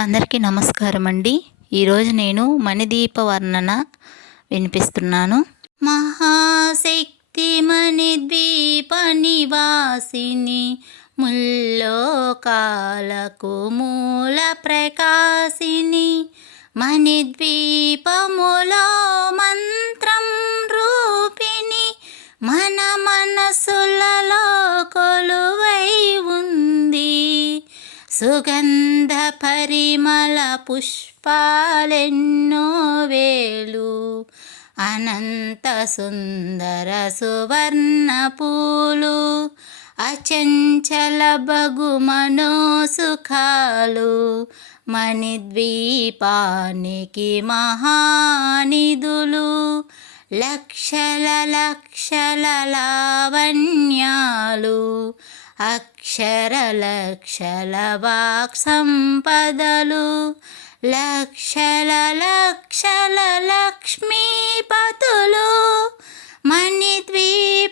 అందరికీ నమస్కారం అండి. ఈరోజు నేను మణిదీప వర్ణన వినిపిస్తున్నాను. మహాశక్తి మణిద్వీప నివాసిని, ముల్లోకాలకు మూల ప్రకాశిని, మణిద్వీపములో మంత్రం రూపిణి, మన మనసులలో కొలువై ఉంది. సుగంధ పరిమళ పుష్పాలెన్నో వేలు, అనంత సుందర సువర్ణ పూలు, అచంచల బగు మనోసుఖాలు, మణిద్వీపానికి మహానిధులు, లక్షల లక్షల లావణ్యాలు, అక్షర లక్షల వాక్ సంపదలు, లక్షల లక్షల లక్ష్మీపతులు, మణిద్వీపానికి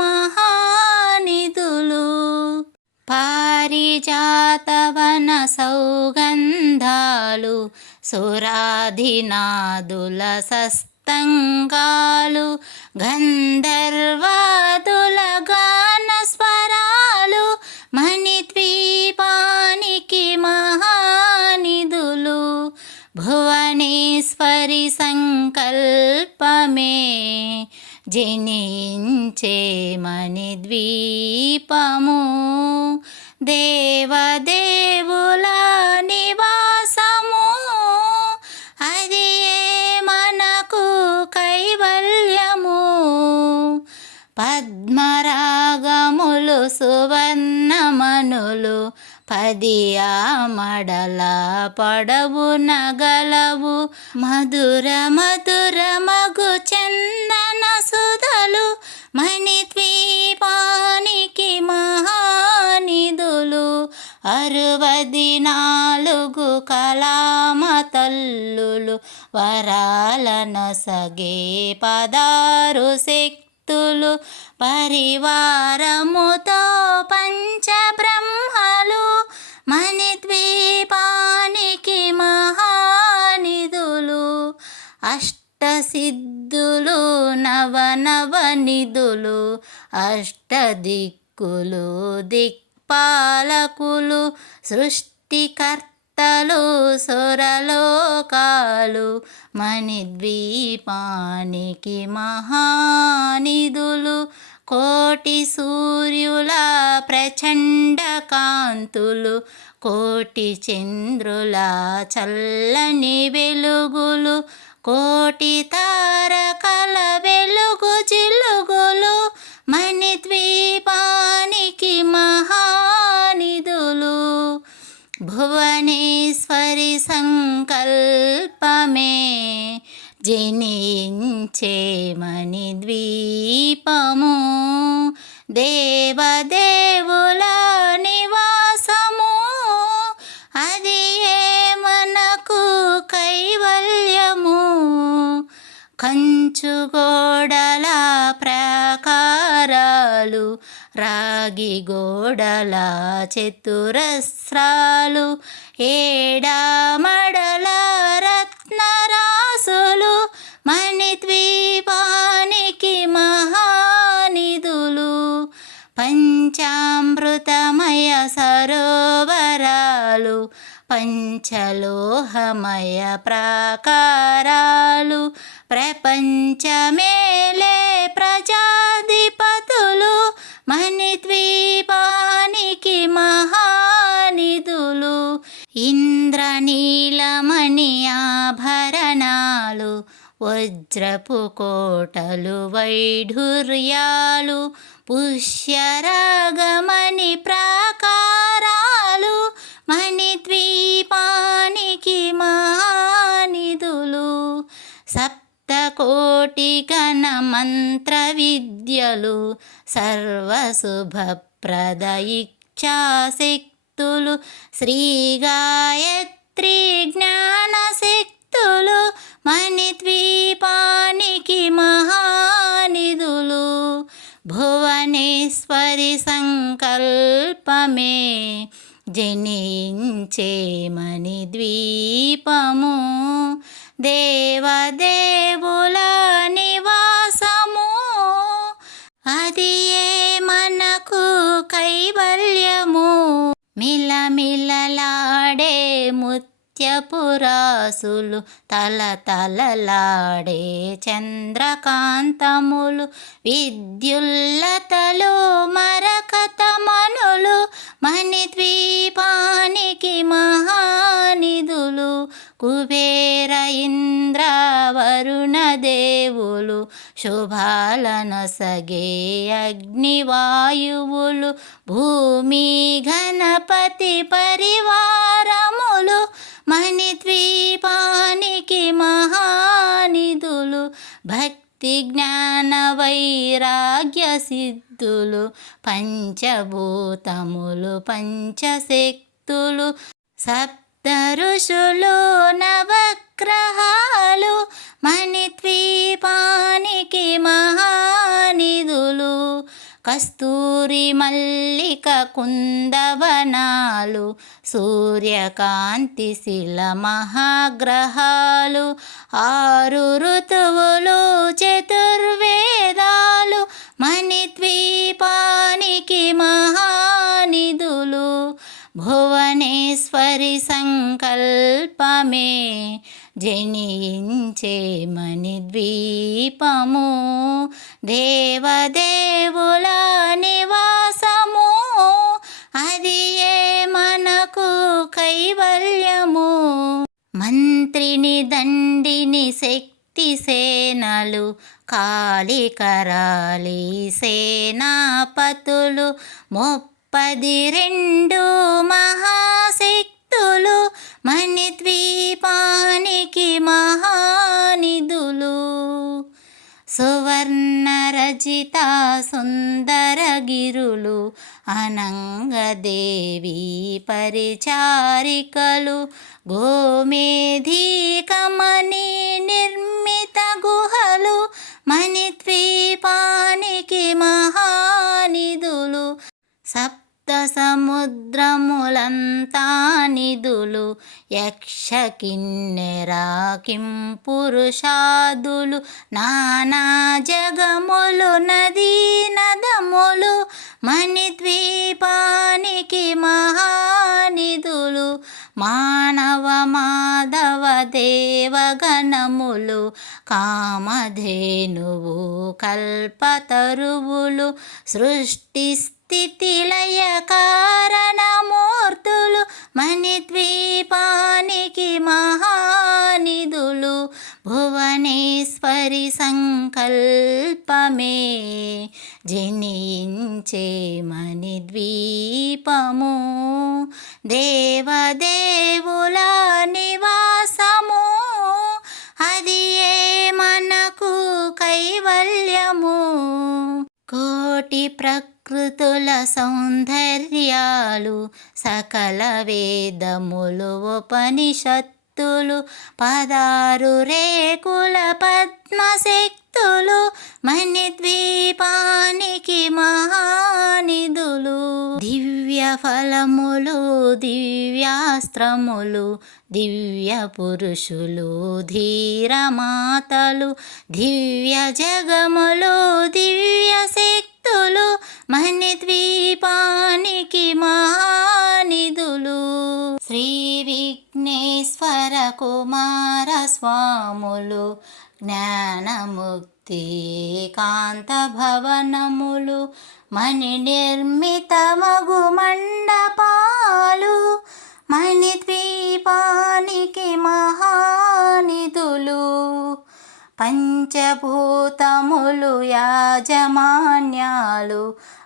మహానిధులు. పారిజాతవన సౌగంధాలు, సురాధినాదుల సస్తంగాలు, గంధర్వాదుల గాన స్వరాలు, మణిద్వీపానికి మహానిధులు. భువనేశ్వరి సంకల్పమే జనించే మణిద్వీపము, దేవదేవుల నివాసము, అది మనకు కైవల్యము. పద్మరాగములు సువర్ణమనులు, 10 ఆమడల పొడవు నగలవు, మధుర మధుర మగు చందన సుధలు, మణిద్వీపానికి మహానిధులు. 64 కళామ తల్లులు, వరాలనొసగే 16 శక్తులు, పరివారముతో పంచబ్రహ్మలు, మణిద్వీపానికి మహానిధులు. అష్టసిద్ధులు, నవనవనిధులు, అష్టదిక్కులు, దిక్పాలకులు, సృష్టికర్తలు, సురలోకాలు, మణిద్వీపానికి మహానిధులు. కోటి సూర్యుల ప్రచండ కాంతులు, కోటి చంద్రుల చల్లని వెలుగులు, కోటి తారకల వెలుగు జిలుగులు, మణిద్వీపానికి మహానిధులు. భువనేశ్వరి సంకల్పమే జనించే మణిద్వీపము, దేవదేవుల నివాసము, అది మనకు కైవల్యము. కంచుగోడల ప్రాకారాలు, రాగి గోడల చతురస్రాలు, ఏడామడల రత్నరాసులు, మణిద్వీపానికి మహానిధులు. పంచామృతమయ సరోవరాలు, పంచలోహమయ ప్రాకారాలు, ప్రపంచమేలే ప్రజాధిపతులు, మణిద్వీపానికి మహానిధులు. ఇంద్రనీలమణి ఆభరణాలు, వజ్రపు కోటలు, వైఢూర్యాలు, పుష్యరాగమణి ప్రాకారాలు, మణిద్వీపానికి మహానిధులు. సప్తకోటి గణ మంత్ర విద్యలు, సర్వశుభప్రద ఇచ్ఛాశక్తులు, శ్రీ గాయత్రి జ్ఞానశక్తులు, మణిద్వీపానికి మహానిధులు. భువనేశ్వరి సంకల్పమే జనించే మణిద్వీపము దేవదేవుల నివాసము అది ఏ మనకు కైవల్యము మిలమిలలాడే ముత్యపురాసులు తలతలలాడే చంద్రకాంతములు విద్యుల్లతలు మరకతమనులు మణిద్వీపానికి మహానిధులు కుబేర ఇంద్ర వరుణ దేవులు శుభాలనొసగే అగ్నివాయువులు భూమి గణపతి పరివారములు మణిద్వీపానికి మహానిధులు భక్తి జ్ఞాన వైరాగ్య సిద్ధులు పంచభూతములు పంచశక్తులు సప్త ఋషులు నవగ్రహాలు మణిద్వీపానికి మహానిధులు కస్తూరి మల్లిక కుందవనాలు సూర్యకాంతి శిల మహాగ్రహాలు ఆరు ఋతువులు చతుర్వేదాలు మణిద్వీపానికి మహానిధులు భువనేశ్వరి సంకల్పమే జనించే మణిద్వీపము దేవదేవుల నివాసము అది ఏ మనకు కైవల్యము మంత్రిని దండిని శక్తి సేనలు కాళికరాలి సేనాపతులు 32 మహాశక్తులు మణిద్వీపానికి మహానిధులు సువర్ణ రజిత సుందరగిరులు అనంగదేవి పరిచారికలు గోమేధికమణి నిర్మిత గుహలు మణిద్వీపానికి మహానిధులు సప్త సముద్రములంతా నిధులు యక్ష కిన్నెర కింపురుషాదులు నానా జగములు నదీ నదములు మణిద్వీపానికి మహానిధులు మానవ మాధవ దేవగణములు కామధేనువు కల్పతరువులు సృష్టి స్థితి లయ కారణమూర్తులు మణిద్వీపానికి మహానిధులు భువనేశ్వరి సంకల్పమే జనించే మణిద్వీపము దేవదేవుల నివాసము అది ఏ మనకు కైవల్యము కోటి ప్రకృతుల సౌందర్యాలు సకల వేదములు ఉపనిషత్తులు 16 రేకుల పద్మశక్తులు మణిద్వీపానికి మహానిధులు దివ్య ఫలములు దివ్యాస్త్రములు దివ్య పురుషులు ధీరమాతలు దివ్య జగములు దివ్య శక్తులు మణిద్వీపానికి మహానిధులు శ్రీ విఘ్నేశ్వర కుమార స్వాములు జ్ఞానముక్తి ఏకాంత భవనములు మణి నిర్మితమగు మండపాలు మణిద్వీపానికి మహానిధులు పంచభూతములు యాజమాన్యాలు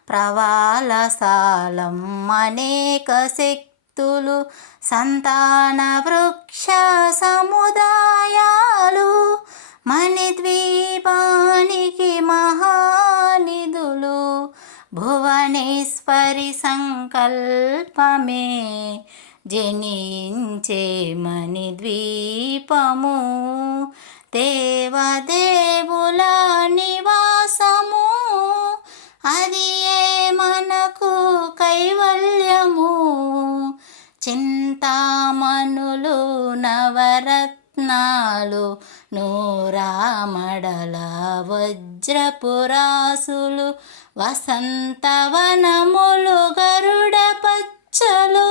ప్రవాళసాలం అనేక శక్తులు సంతాన వృక్ష సముదాయాలు మణిద్వీపానికి మహానిధులు భువనేశ్వరి సంకల్పమే జనించే మణిద్వీపము దేవదేవుల నివాసము అది ఏ మనకు కైవల్యము మనులు నవరత్నాలు నూరామడల వజ్రపురాసులు వసంతవనములు గరుడ పచ్చలు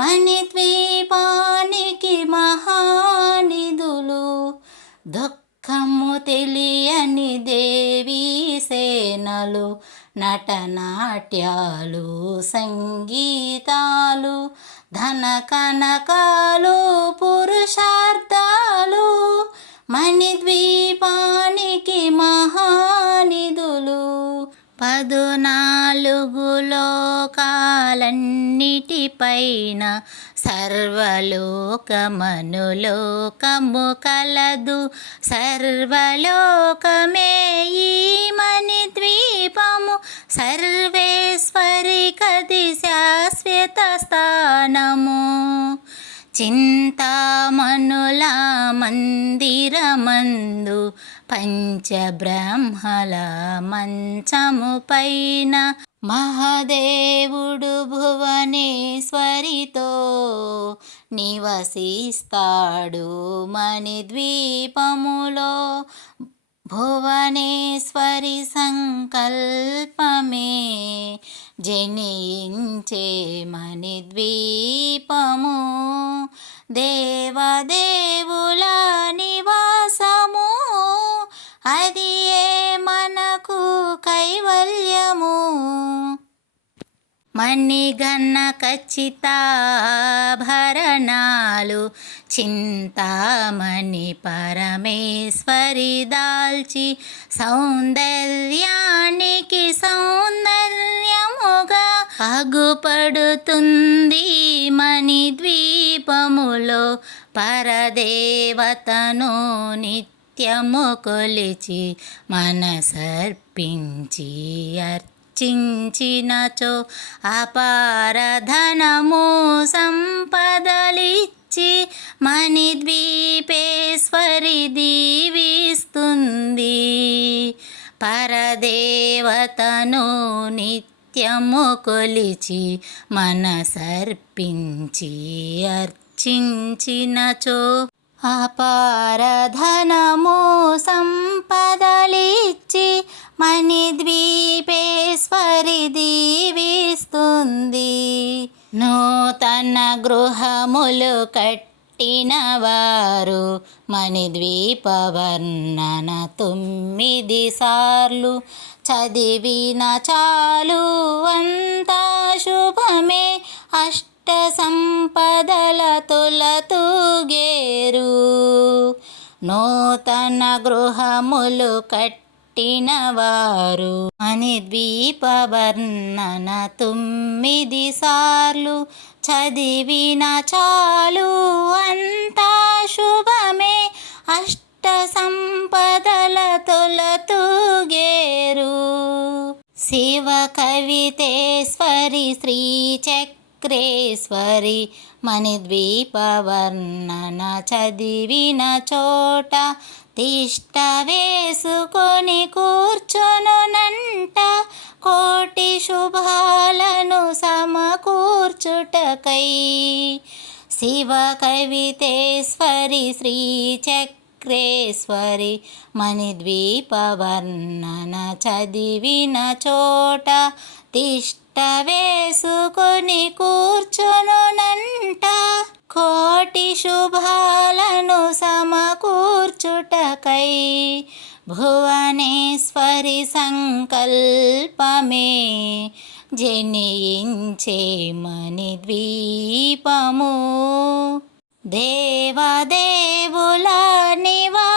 మణిద్వీపానికి మహానిధులు దుఃఖము తెలియని దేవీ సేనలు నటనాట్యాలు సంగీతాలు ధన కనకాలు పురుషార్థాలు మణిద్వీపానికి మహానిధులు 14 లోకాలన్నిటిపైన సర్వలోకమనులోకము కలదు సర్వలోకమే ఈ మణిద్వీపము సర్వేశ్వరి కది శాశ్వత స్థానము చింతామణుల మందిరమందు పంచబ్రహ్మల మంచము పైన మహాదేవుడు భువనేశ్వరితో నివసిస్తాడు మణిద్వీపములో భువనేశ్వరి సంకల్పమే జనించే మణిద్వీపము దేవదేవుల నివాసము అది ఏ మనకు కైవల్యము మణిగణ ఖచ్చితాభరణాలు చింతామణి పరమేశ్వరి దాల్చి సౌందర్యానికి సౌందర్యముగా అగుపడుతుంది మణిద్వీపములో పరదేవతను నిత్యము కొలిచి మనసర్పించి చించినచో అపారధనము సంపదలిచ్చి మణిద్వీపేశ్వరి దీవిస్తుంది పరదేవతను నిత్యము కొలిచి మనసర్పించి అర్చించినచో అపారధనము సంపదలిచ్చి మణిద్వీపేశ్వరి దీవిస్తుంది నూతన గృహములు కట్టినవారు మణిద్వీపవర్ణన 9 సార్లు చదివిన చాలు అంతా శుభమే అష్ట సంపదల తొలతూగేరు నూతన గృహములు కట్టినవారు మణిద్వీపవర్ణన 9 సార్లు చదివిన చాలు అంతా శుభమే అష్ట సంపదల తొలతూగేరు శివ కవితేశ్వరి శ్రీచక్రేశ్వరి మణిద్వీపవర్ణన చదివిన చోట తిష్ట వేసుకొని కూర్చొనునంట కోటి శుభాలను సమకూర్చుటకై శివ కవితేశ్వరి శ్రీచక్రేశ్వరి మణిద్వీపవర్ణన చదివిన చోట తిష్ట వేసుకొని కూర్చొనునంట కోటి శుభాలను సమకూర్చుటకై భువనేశ్వరి సంకల్పమే జనించే మణిద్వీపము దేవదేవుల నివా